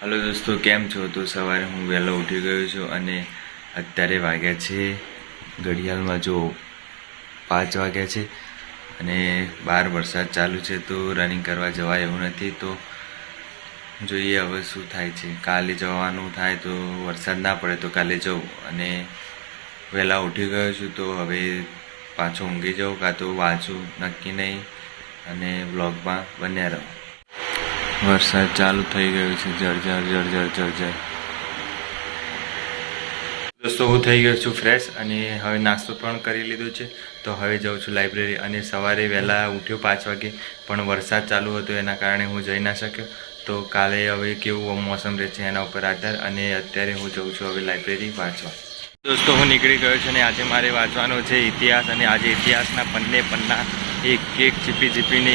Hello दोस्तों, केम छो? तो सवारे हूँ वहेलो उठी गयो छूँ अने अत्यारे वाग्या छे घड़ियाळमां जो 5 वाग्या छे अने बहार वरसाद चालू छे तो रनिंग करवा जवाय एवुं नथी। तो जोईए हवे शुं थाय छे। काले जवानुं थाय तो वरसाद ना पड़े तो काले जऊं अने वहेला उठी गयो छूं तो हवे पाछो ऊंघी जाऊं कां तो वाँचुं नक्की नहीं अने ब्लॉगमां बन्या रहो। वरसाद चालू थई गयो छे जरजर जरजर जरजर। दोस्तों हूँ थई गयो छूं फ्रेश अने हवे नास्तो पण करी लीधो छे। तो हवे जाऊँ छूं लाइब्रेरी अने सवारे वहेला उठ्यो 5 वागे पण वरसाद चालू हतो एना कारणे हूँ जई ना शक्यो। तो काले हवे केवुं मौसम रहे छे एना उपर आधार अने अत्यारे हूँ जाऊँ छूं हवे लाइब्रेरी वाँचवा। दोस्तों हूँ निकળી गयो छुं अने आजे मारे वाँचवानो छे इतिहास अने आजे इतिहासना पन्ना एक एक चीपी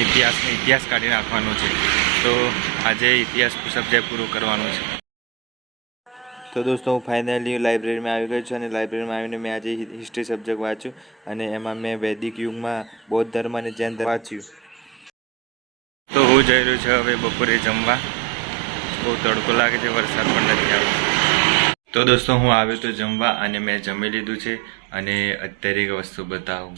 इतिहास काढी नाखवानो छे। तो आज इतिहास सब्जेक्ट पूरो करवानो छे। तो दोस्तों हूँ फाइनली लाइब्रेरी में आई गयो छुं अने लाइब्रेरी में आवीने मैं आज हिस्ट्री सब्जेक्ट वाँच्युं अने एमां मैं वैदिक युग में बौद्ध धर्म अने जैन धर्म वाँच्युं। तो हूँ जई रह्यो छुं हवे बपोरे जमवा। बहुत तड़को लागे छे, वरसाद पण नथी आवतो। तो दोस्तों हूँ आव्यो तो जमवा अने मैं जमी लीधुं छे अने अत्यारे एक वस्तु बतावुं।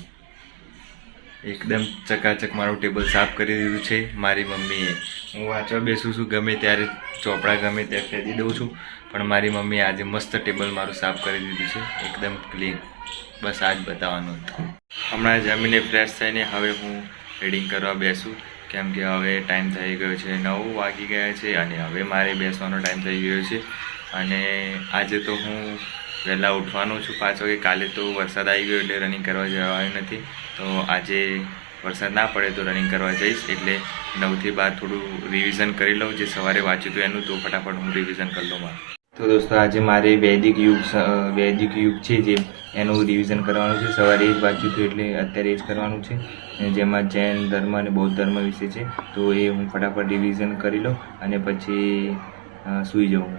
एकदम चकाचक मारू टेबल साफ करी दीधुं छे मारी मम्मीए। हूँ वाँचवा बेसुं छुं गमे त्यारे चोपड़ा गमे त्यारे फेंकी दऊं छुं पण मारी मम्मीए आज मस्त टेबल मारू साफ करी दीधुं छे एकदम क्लीन। बस आज बताववानुं हतुं। हमणां जमीने फ्रेश थईने हवे हूँ रीडिंग करवा बेसूं केम के हवे टाइम थई गयो छे 9 वागी गया छे अने हवे मारे बेसवानो टाइम थई गयो छे। अने आज तो हूँ वहेला उठवानो छुं 5 वागे। काले तो वरसाद आई गयो एटले रनिंग करवा जवायुं नथी। तो आजे वरसाद ना पड़े तो रनिंग करवा जईश एटले 9 થી 12 थोड़ું रिविजन करी लऊं। जे सवारे वाँच्युं तो एनुं तो फटाफट हूँ रिविजन कर लऊं। तो दोस्तों आज मारे वैदिक युग छे जे एनुं रिविजन करवानुं छे। सवारे ए ज वाँच्युं हतुं एटले अत्यारे ए ज करवानुं छे। जेमां जैन धर्म अने बौद्ध धर्म विषे छे तो ए हूँ फटाफट रिविजन करी लऊं अने पछी सूई जाऊं।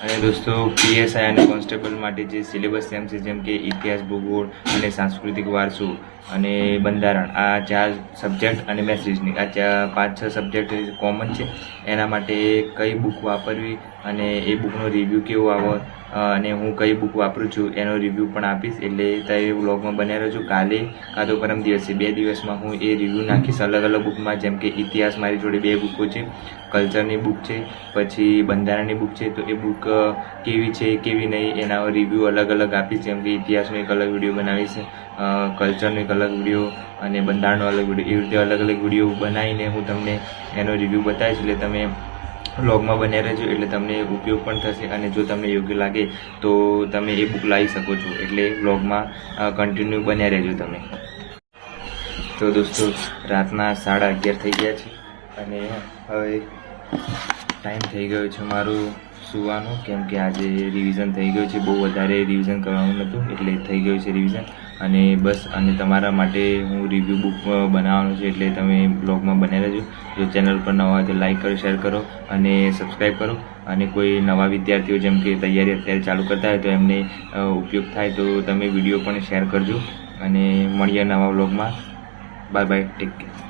अने दोस्तों पीएसआई अने कॉन्स्टेबल माटे जे सिलेबस सेम छे जेम के इतिहास भूगोल अने सांस्कृतिक वारसो अने बंधारण आ 4 सब्जेक्ट अने मैथ्स रीजनिंग आ 5-6 सब्जेक्ट कॉमन छे। एना माटे कई बुक वापरवी अने ए बुकनो रिव्यू केवो आवे अने हूँ कई बुक वापरूं छुं एनो रिव्यू पण आपीश एटले तमे व्लॉगमां बन्या रहेजो। काले कां तो परम दिवसे 2 दिवसमां हूँ ए रिव्यू नाखीश अलग अलग बुकमां। जेम के इतिहास मारी जोड़े 2 बुको छे, कल्चरनी बुक छे, पछी बंधारणनी बुक छे। तो ए बुक केवी छे केवी नहीं एना रिव्यू अलग अलग आपीश। जेम के इतिहासनो एक अलग विडियो बनावीश, कल्चरनो एक अलग विडियो अने बंधारणनो अलग विडियो, एवी रीते अलग अलग विडियो बनावीने हूँ तमने एनो रिव्यू बतावीश। एटले तमे ब्लॉगमां बन्या रहेजो एटले तमने उपयोग पण थशे अने जो तमने योग्य लागे तो तमे ए बुक लावी शको छो। एटले ब्लॉगमां कन्टिन्यू बन्या रहेजो तमे। तो दोस्तों रातना 11:30 थई गया छे अने हवे टाइम थई गयो छे मारो सुवानो केम के आज रिविजन थई गयो छे। बहु वधारे रिविजन करवानुं नहोतुं एटले थई गयो छे रिविजन। अने बस अने तमारा माटे हूँ रिव्यू बुक बनाववानो छे एटले तमे ब्लॉगमां बन्या रहेजो। जो चेनल पर नवा होय तो लाइक करो, शेर करो अने सब्सक्राइब करो। अने कोई नवा विद्यार्थीओ जेम के तैयारी अत्यारे चालू करता होय तो एमने उपयोग थाय तो तमे विडियो पण शेर करजो। अने मळीए नवा ब्लॉगमां। बाय बाय, टेक केर।